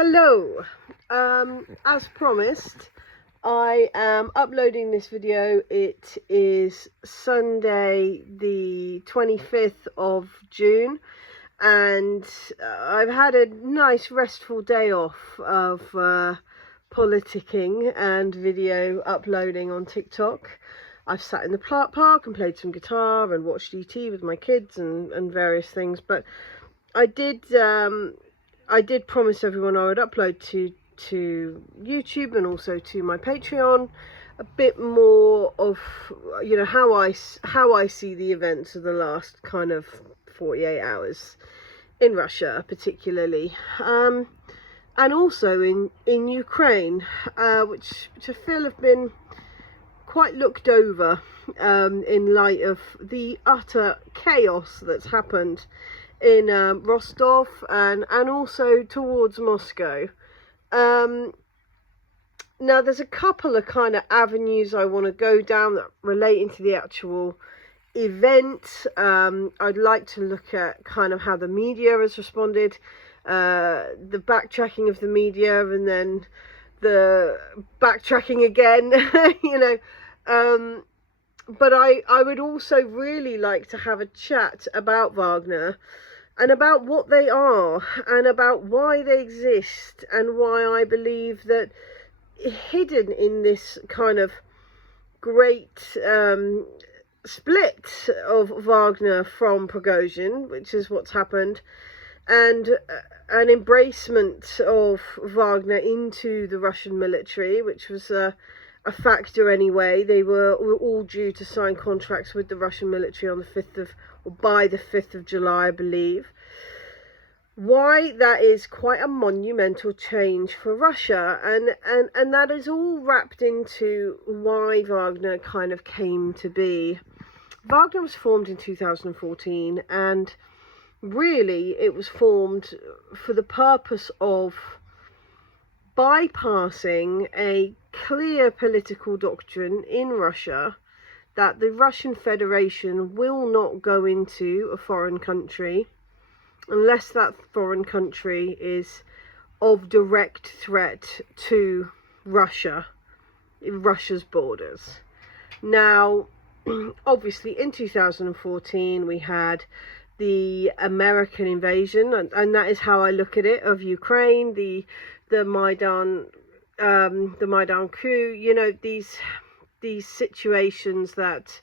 Hello. As promised, I am uploading this video. It is Sunday the 25th of June, and I've had a nice restful day off of politicking and video uploading on TikTok. I've sat in the park and played some guitar and watched ET with my kids and various things, but I did promise everyone I would upload to YouTube and also to my Patreon a bit more of, you know, how I see the events of the last kind of 48 hours in Russia particularly, and also in Ukraine, which I feel have been quite looked over in light of the utter chaos that's happened in Rostov and also towards Moscow. Now there's a couple of kind of avenues I want to go down that relating to the actual event. I'd like to look at kind of how the media has responded, the backtracking of the media, and then the backtracking again, you know. But I would also really like to have a chat about Wagner and about what they are and about why they exist and why I believe that hidden in this kind of great split of Wagner from Prigozhin, which is what's happened, and an embracement of Wagner into the Russian military, which was a factor anyway. They were all due to sign contracts with the Russian military on the 5th of, or by the 5th of July, I believe. Why that is quite a monumental change for Russia, and that is all wrapped into why Wagner kind of came to be. Wagner was formed in 2014, and really it was formed for the purpose of bypassing a clear political doctrine in Russia that the Russian Federation will not go into a foreign country unless that foreign country is of direct threat to Russia, Russia's borders. Now, obviously in 2014 we had the American invasion, and that is how I look at it, of Ukraine, the Maidan coup, you know, these situations that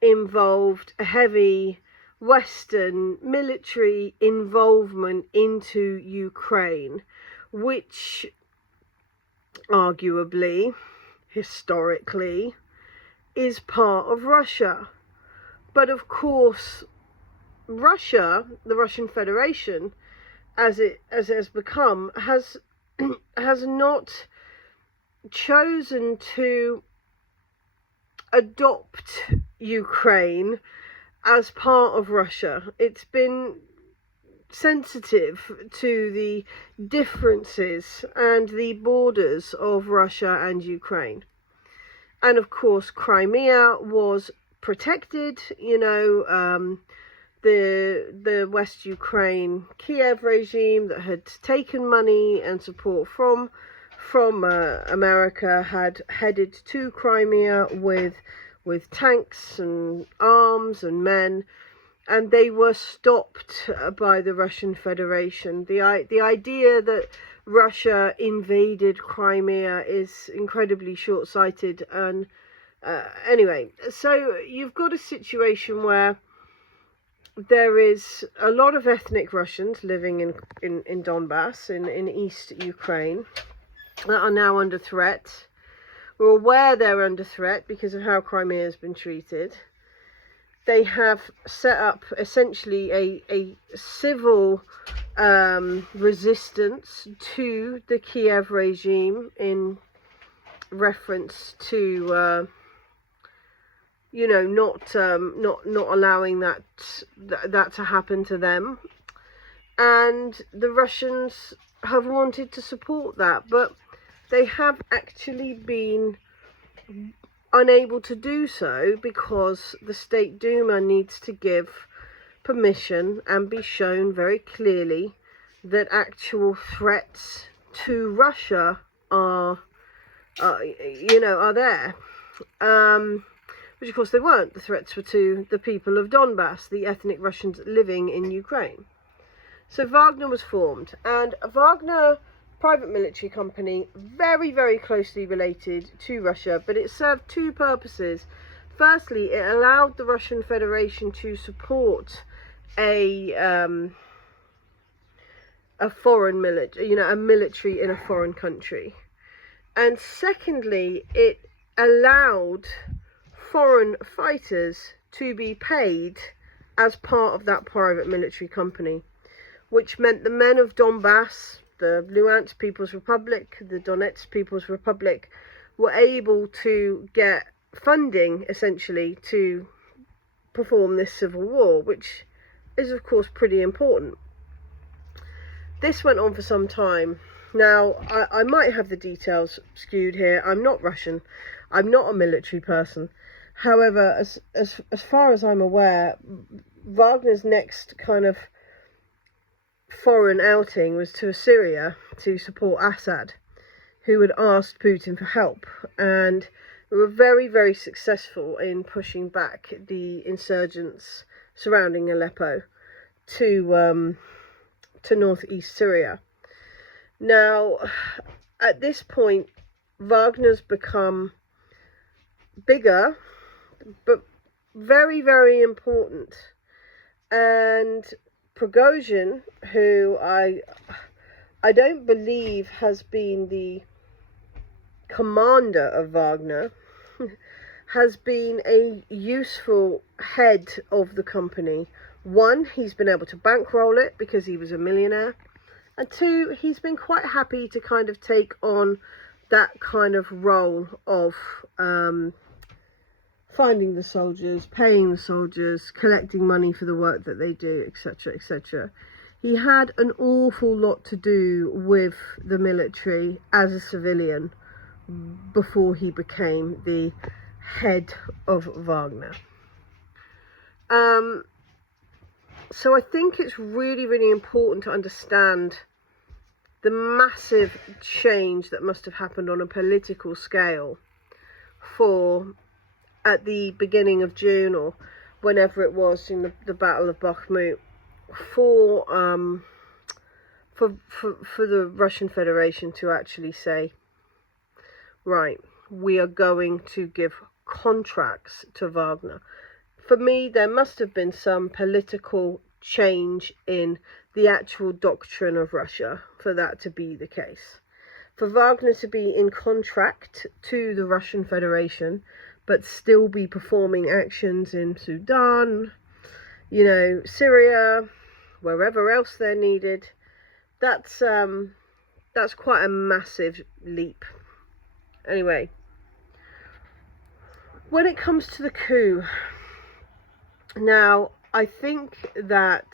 involved a heavy Western military involvement into Ukraine, which arguably, historically, is part of Russia. But of course, Russia, the Russian Federation, as it has become, has not chosen to adopt Ukraine as part of Russia. It's been sensitive to the differences and the borders of Russia and Ukraine. And of course, Crimea was protected, you know, the West Ukraine Kiev regime that had taken money and support from America had headed to Crimea with tanks and arms and men, and they were stopped by the Russian Federation. The idea that Russia invaded Crimea is incredibly short-sighted. And anyway, so you've got a situation where there is a lot of ethnic Russians living in Donbass, in East Ukraine, that are now under threat. We're aware they're under threat because of how Crimea has been treated. They have set up essentially a civil resistance to the Kiev regime in reference to you know, not allowing that to happen to them, and the Russians have wanted to support that, but they have actually been unable to do so because the State Duma needs to give permission and be shown very clearly that actual threats to Russia are there. Which of course they weren't. The threats were to the people of Donbass, the ethnic Russians living in Ukraine. So Wagner was formed, and Wagner, private military company, very, very closely related to Russia, but it served two purposes. Firstly, it allowed the Russian Federation to support a foreign military, a military in a foreign country. And secondly, it allowed foreign fighters to be paid as part of that private military company, which meant the men of Donbass, the Luhansk People's Republic, the Donetsk People's Republic, were able to get funding, essentially, to perform this civil war, which is, of course, pretty important. This went on for some time. Now, I might have the details skewed here. I'm not Russian. I'm not a military person. However, as far as I'm aware, Wagner's next kind of foreign outing was to Syria to support Assad, who had asked Putin for help, and were very, very successful in pushing back the insurgents surrounding Aleppo to northeast Syria. Now, at this point, Wagner's become bigger, but very, very important. And Prigozhin, who I don't believe has been the commander of Wagner, has been a useful head of the company. One, he's been able to bankroll it because he was a millionaire. And two, he's been quite happy to kind of take on that kind of role of finding the soldiers, paying the soldiers, collecting money for the work that they do, etc., etc. He had an awful lot to do with the military as a civilian before he became the head of Wagner. So I think it's really, really important to understand the massive change that must have happened on a political scale at the beginning of June, or whenever it was in the Battle of Bakhmut, for the Russian Federation to actually say, right, we are going to give contracts to Wagner. For me, there must have been some political change in the actual doctrine of Russia for that to be the case. For Wagner to be in contract to the Russian Federation, but still be performing actions in Sudan, Syria, wherever else they're needed, that's quite a massive leap. Anyway, when it comes to the coup, now, I think that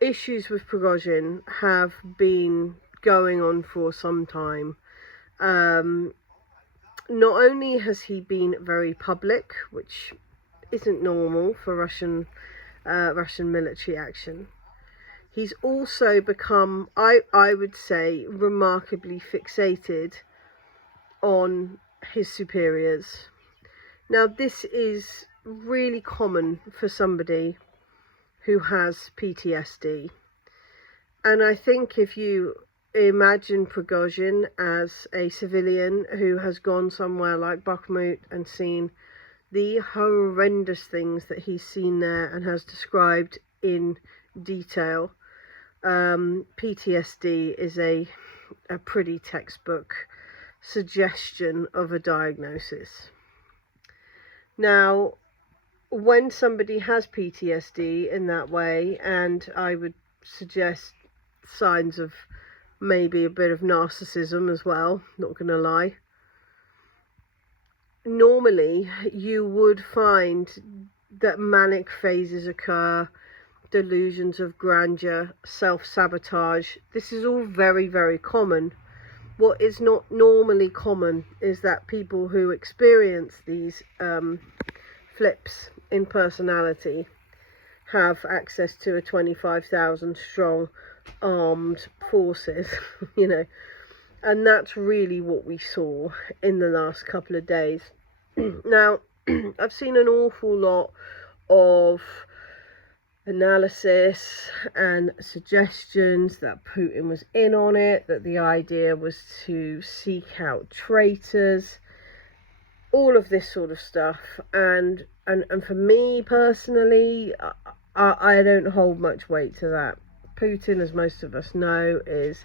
issues with Prigozhin have been going on for some time. Not only has he been very public, which isn't normal for Russian military action, he's also become, I would say, remarkably fixated on his superiors. Now, this is really common for somebody who has PTSD. And I think if you imagine Prigozhin as a civilian who has gone somewhere like Bakhmut and seen the horrendous things that he's seen there and has described in detail, PTSD is a pretty textbook suggestion of a diagnosis. Now, when somebody has PTSD in that way, and I would suggest signs of maybe a bit of narcissism as well, not going to lie, normally you would find that manic phases occur, delusions of grandeur, self-sabotage. This is all very, very common. What is not normally common is that people who experience these flips in personality have access to a 25,000 strong armed forces, you know. And that's really what we saw in the last couple of days. Now, I've seen an awful lot of analysis and suggestions that Putin was in on it, that the idea was to seek out traitors, all of this sort of stuff. And for me personally, I don't hold much weight to that. Putin, as most of us know, is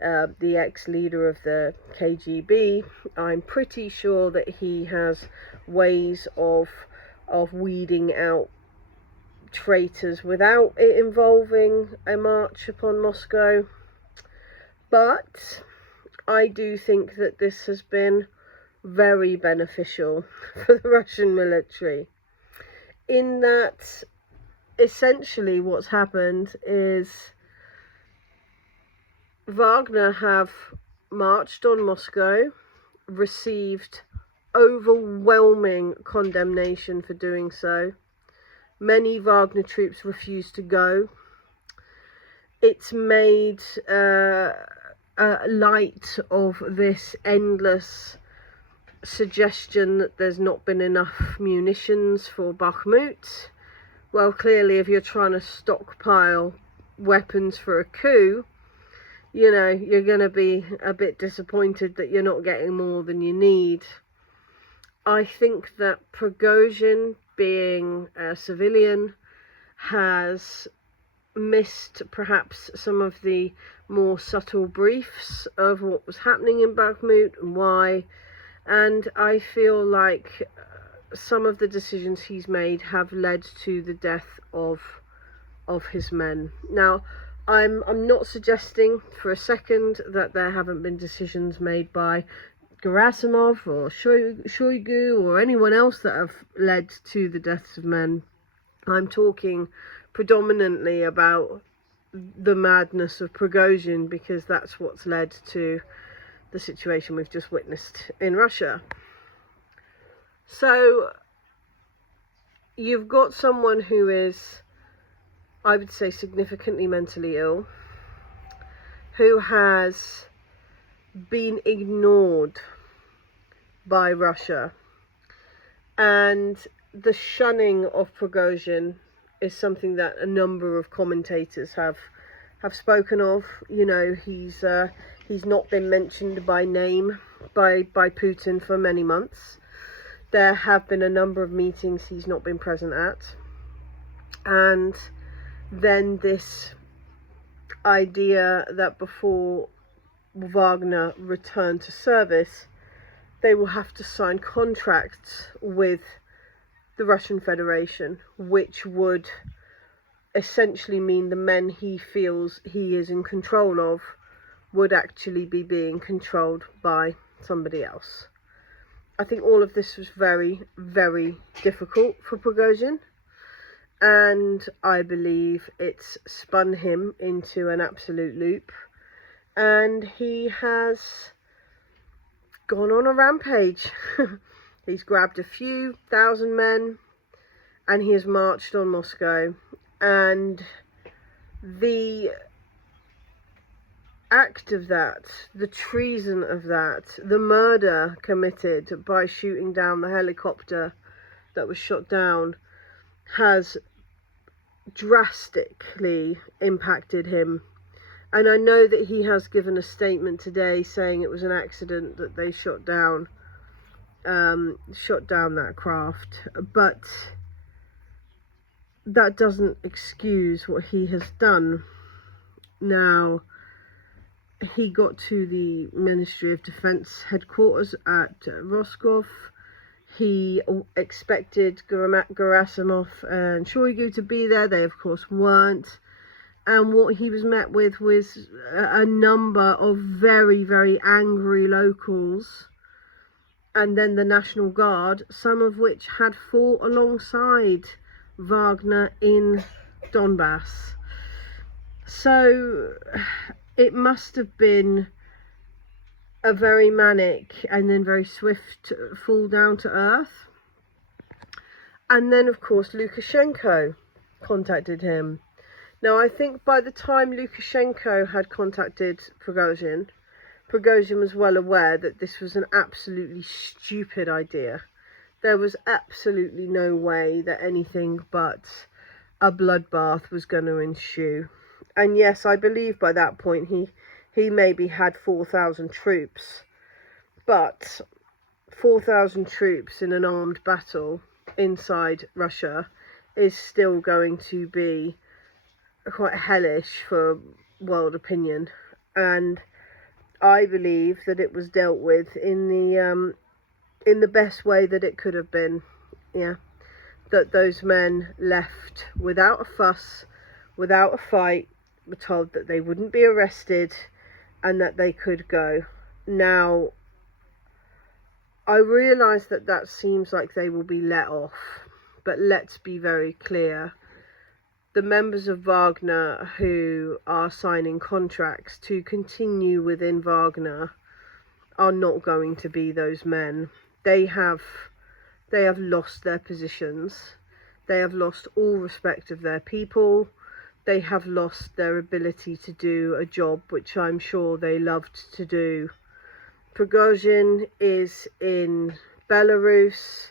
the ex-leader of the KGB. I'm pretty sure that he has ways of weeding out traitors without it involving a march upon Moscow. But I do think that this has been very beneficial for the Russian military, in that essentially what's happened is Wagner have marched on Moscow, received overwhelming condemnation for doing so. Many Wagner troops refused to go. It's made light of this endless suggestion that there's not been enough munitions for Bakhmut. Well, clearly, if you're trying to stockpile weapons for a coup, you know, you're going to be a bit disappointed that you're not getting more than you need. I think that Prigozhin, being a civilian, has missed perhaps some of the more subtle briefs of what was happening in Bakhmut and why. And I feel like some of the decisions he's made have led to the death of his men. Now, I'm not suggesting for a second that there haven't been decisions made by Gerasimov or Shoigu or anyone else that have led to the deaths of men. I'm talking predominantly about the madness of Prigozhin, because that's what's led to the situation we've just witnessed in Russia. So you've got someone who is, I would say, significantly mentally ill, who has been ignored by Russia, and the shunning of Prigozhin is something that a number of commentators have spoken of. You know, he's not been mentioned by name by Putin for many months. There have been a number of meetings he's not been present at, and then this idea that before Wagner return to service, they will have to sign contracts with the Russian Federation, which would essentially mean the men he feels he is in control of would actually be being controlled by somebody else. I think all of this was very, very difficult for Prigozhin, and I believe it's spun him into an absolute loop, and he has gone on a rampage. He's grabbed a few thousand men and he has marched on Moscow, and the act of that, the treason of that, the murder committed by shooting down the helicopter that was shot down has drastically impacted him. And I know that he has given a statement today saying it was an accident that they shot down that craft, but that doesn't excuse what he has done. Now, he got to the Ministry of Defense headquarters at Rostov. He expected Gerasimov and Shoigu to be there. They, of course, weren't. And what he was met with was a number of very, very angry locals, and then the National Guard, some of which had fought alongside Wagner in Donbass. So it must have been a very manic and then very swift fall down to earth. And then, of course, Lukashenko contacted him. Now, I think by the time Lukashenko had contacted Prigozhin, Prigozhin was well aware that this was an absolutely stupid idea. There was absolutely no way that anything but a bloodbath was going to ensue. And yes, I believe by that point he maybe had 4,000 troops, but 4,000 troops in an armed battle inside Russia is still going to be quite hellish for world opinion. And I believe that it was dealt with in the best way that it could have been. Yeah, that those men left without a fuss, without a fight, were told that they wouldn't be arrested and that they could go. Now, I realise that that seems like they will be let off, but let's be very clear. The members of Wagner who are signing contracts to continue within Wagner are not going to be those men. They have lost their positions. They have lost all respect of their people. They have lost their ability to do a job which I'm sure they loved to do. Prigozhin is in Belarus.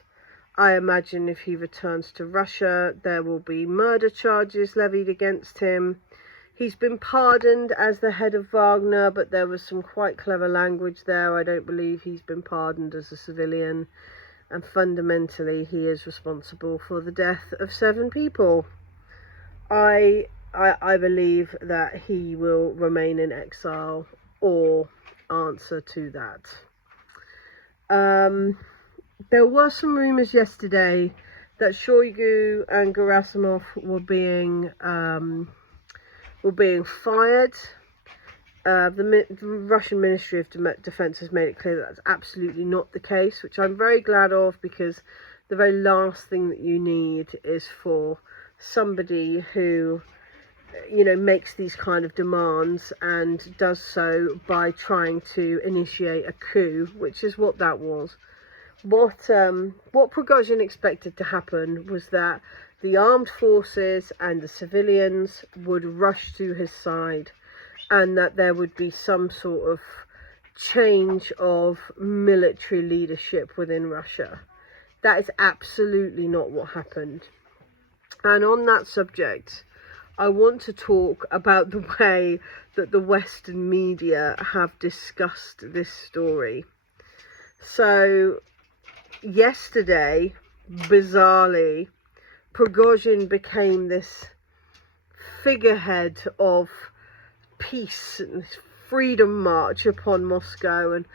I imagine if he returns to Russia, there will be murder charges levied against him. He's been pardoned as the head of Wagner, but there was some quite clever language there. I don't believe he's been pardoned as a civilian. And fundamentally, he is responsible for the death of 7 people. I believe that he will remain in exile or answer to that. There were some rumours yesterday that Shoigu and Gerasimov were being fired. The Russian Ministry of Defense has made it clear that that's absolutely not the case, which I'm very glad of, because the very last thing that you need is for somebody who, you know, makes these kind of demands and does so by trying to initiate a coup, which is what that was. What Prigozhin expected to happen was that the armed forces and the civilians would rush to his side, and that there would be some sort of change of military leadership within Russia. That is absolutely not what happened. And on that subject, I want to talk about the way that the Western media have discussed this story. So, yesterday, bizarrely, Prigozhin became this figurehead of peace and this freedom march upon Moscow, and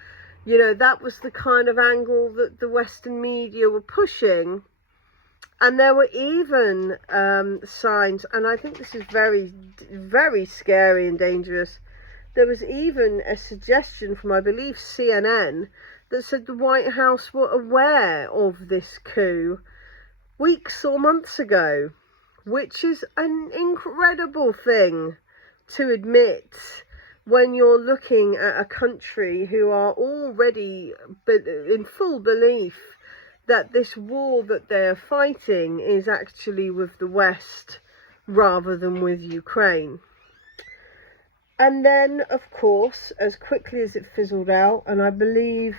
you know, that was the kind of angle that the Western media were pushing. And there were even signs, and I think this is very, very scary and dangerous. There was even a suggestion from, I believe, CNN, that said the White House were aware of this coup weeks or months ago, which is an incredible thing to admit when you're looking at a country who are already in full belief that this war that they're fighting is actually with the West rather than with Ukraine. And then, of course, as quickly as it fizzled out, and I believe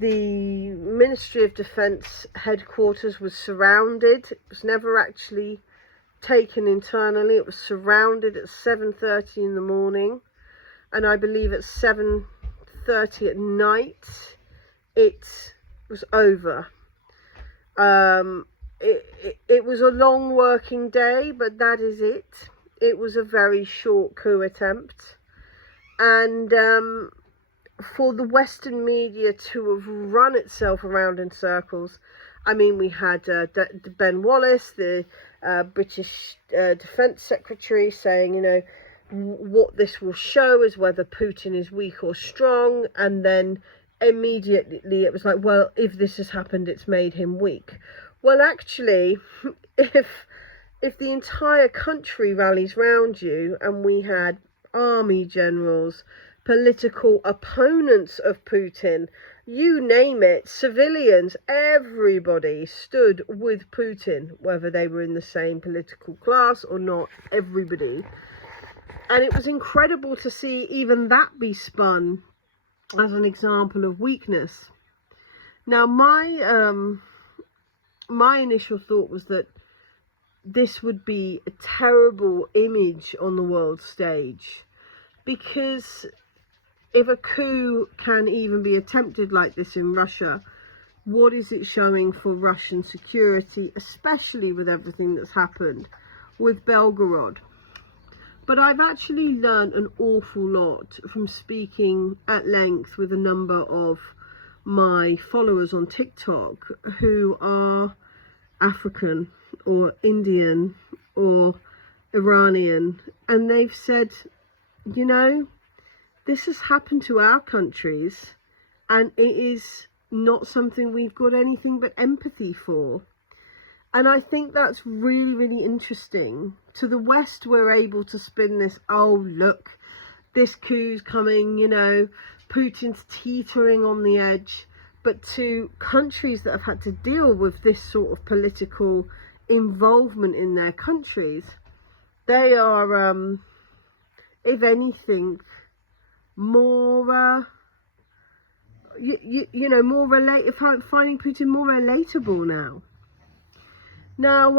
the Ministry of Defence headquarters was surrounded. It was never actually taken internally. It was surrounded at 7:30 in the morning, and I believe at 7:30 at night it was over. It was a long working day, but that is it. It was a very short coup attempt, and for the Western media to have run itself around in circles. I mean, we had Ben Wallace, the British Defence Secretary, saying, you know, what this will show is whether Putin is weak or strong, and then immediately it was like, well, if this has happened, it's made him weak. Well, actually, if the entire country rallies round you, and we had army generals, political opponents of Putin, you name it, civilians, everybody stood with Putin, whether they were in the same political class or not, everybody. And it was incredible to see even that be spun as an example of weakness. Now, my initial thought was that this would be a terrible image on the world stage, because if a coup can even be attempted like this in Russia, what is it showing for Russian security, especially with everything that's happened with Belgorod? But I've actually learned an awful lot from speaking at length with a number of my followers on TikTok who are African or Indian or Iranian, and they've said, you know, this has happened to our countries and it is not something we've got anything but empathy for. And I think that's really, really interesting. To the West, we're able to spin this, oh, look, this coup's coming, you know, Putin's teetering on the edge. But to countries that have had to deal with this sort of political involvement in their countries, they are, if anything, more, you know, more finding Putin more relatable now. Now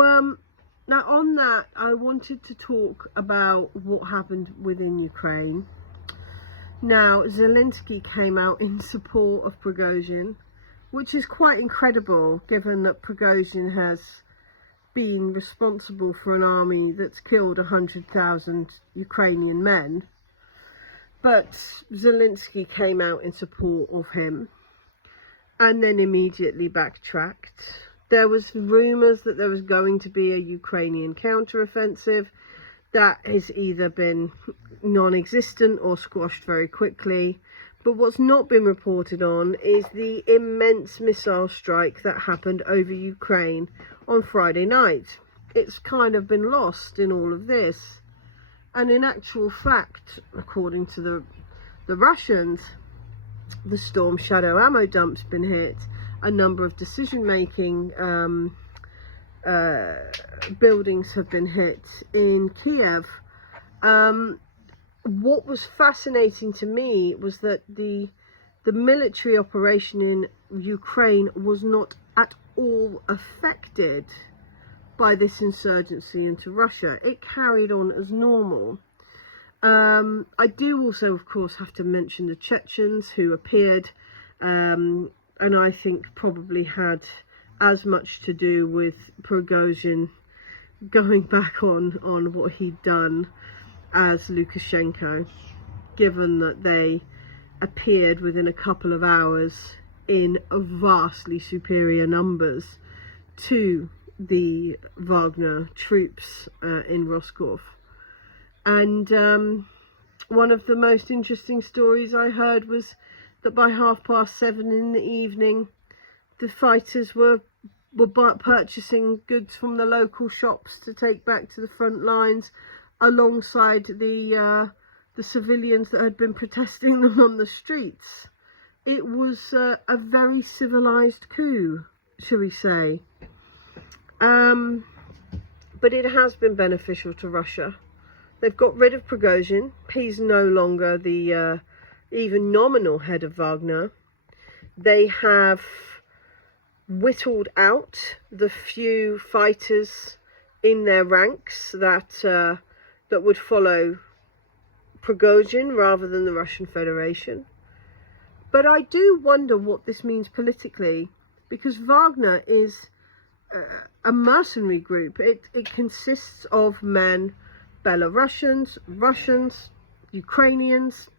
on that, I wanted to talk about what happened within Ukraine. Now, Zelensky came out in support of Prigozhin, which is quite incredible, given that Prigozhin has been responsible for an army that's killed 100,000 Ukrainian men. But Zelensky came out in support of him and then immediately backtracked. There was rumours that there was going to be a Ukrainian counteroffensive. That has either been non-existent or squashed very quickly. But what's not been reported on is the immense missile strike that happened over Ukraine on Friday night. It's kind of been lost in all of this. And in actual fact, according to the Russians, the Storm Shadow ammo dump's been hit. A number of decision-making buildings have been hit in Kiev. What was fascinating to me was that the military operation in Ukraine was not at all affected by this insurgency into Russia. It carried on as normal. I do also, of course, have to mention the Chechens who appeared, and I think probably had as much to do with Prigozhin going back on what he'd done as Lukashenko, given that they appeared within a couple of hours in vastly superior numbers to the Wagner troops in Rostov. And one of the most interesting stories I heard was that by 7:30 in the evening, the fighters were purchasing goods from the local shops to take back to the front lines, alongside the civilians that had been protesting them on the streets. It was a very civilised coup, shall we say. But it has been beneficial to Russia. They've got rid of Prigozhin. He's no longer the even nominal head of Wagner. They have whittled out the few fighters in their ranks that would follow Prigozhin rather than the Russian Federation. But I do wonder what this means politically, because Wagner is a mercenary group. It consists of men, Belarusians, Russians, Ukrainians,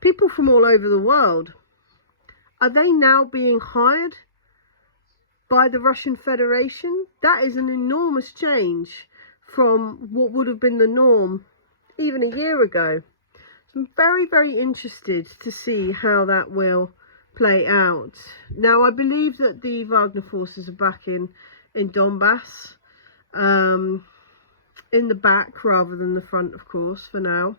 people from all over the world. Are they now being hired by the Russian Federation? That is an enormous change from what would have been the norm even a year ago. So I'm very, very interested to see how that will play out. Now, I believe that the Wagner forces are back in Donbass, in the back rather than the front, of course, for now.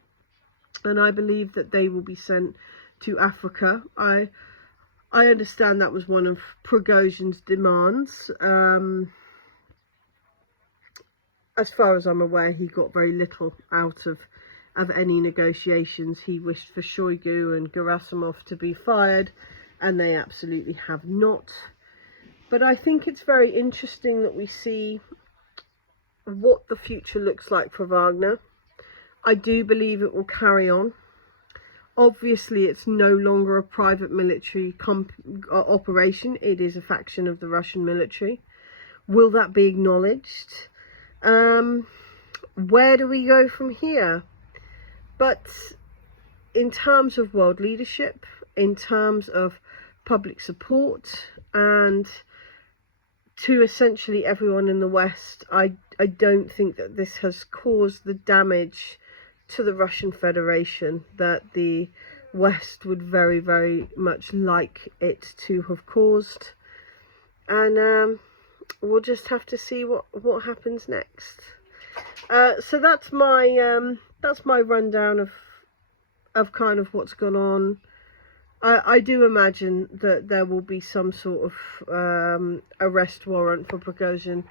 and I believe that they will be sent to Africa. I understand that was one of Prigozhin's demands. As far as I'm aware, he got very little out of any negotiations. He wished for Shoigu and Gerasimov to be fired, and they absolutely have not. But I think it's very interesting that we see what the future looks like for Wagner. I do believe it will carry on. Obviously, it's no longer a private military operation. It is a faction of the Russian military. Will that be acknowledged? Where do we go from here? But in terms of world leadership, in terms of public support, and to essentially everyone in the West, I don't think that this has caused the damage to the Russian Federation that the West would very, very much like it to have caused. And we'll just have to see what happens next. So that's my rundown of kind of what's gone on. I do imagine that there will be some sort of arrest warrant for Prigozhin.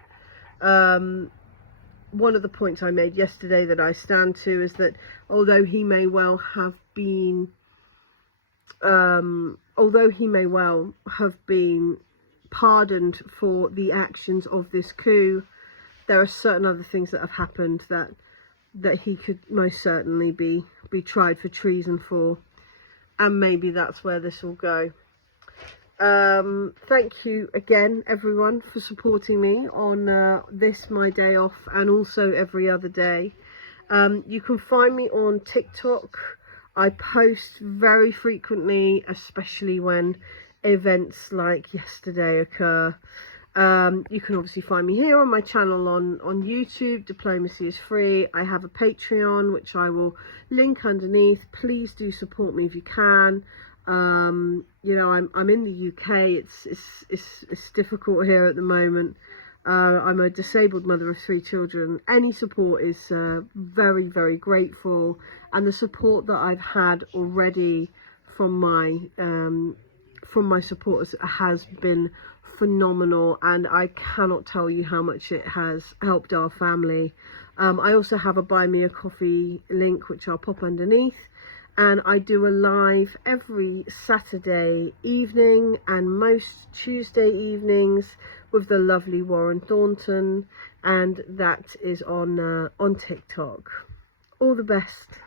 One of the points I made yesterday that I stand to is that although he may well have been pardoned for the actions of this coup, there are certain other things that have happened that he could most certainly be tried for treason for, and maybe that's where this will go. Thank you again, everyone, for supporting me on this, my day off, and also every other day. You can find me on TikTok. I post very frequently, especially when events like yesterday occur. You can obviously find me here on my channel on YouTube. Diplomacy is free. I have a Patreon, which I will link underneath. Please do support me if you can. You know, I'm in the UK. It's difficult here at the moment. I'm a disabled mother of 3 children. Any support is very, very grateful, and the support that I've had already from my supporters has been phenomenal, and I cannot tell you how much it has helped our family. I also have a Buy Me a Coffee link, which I'll pop underneath. And I do a live every Saturday evening and most Tuesday evenings with the lovely Warren Thornton, and that is on TikTok. All the best.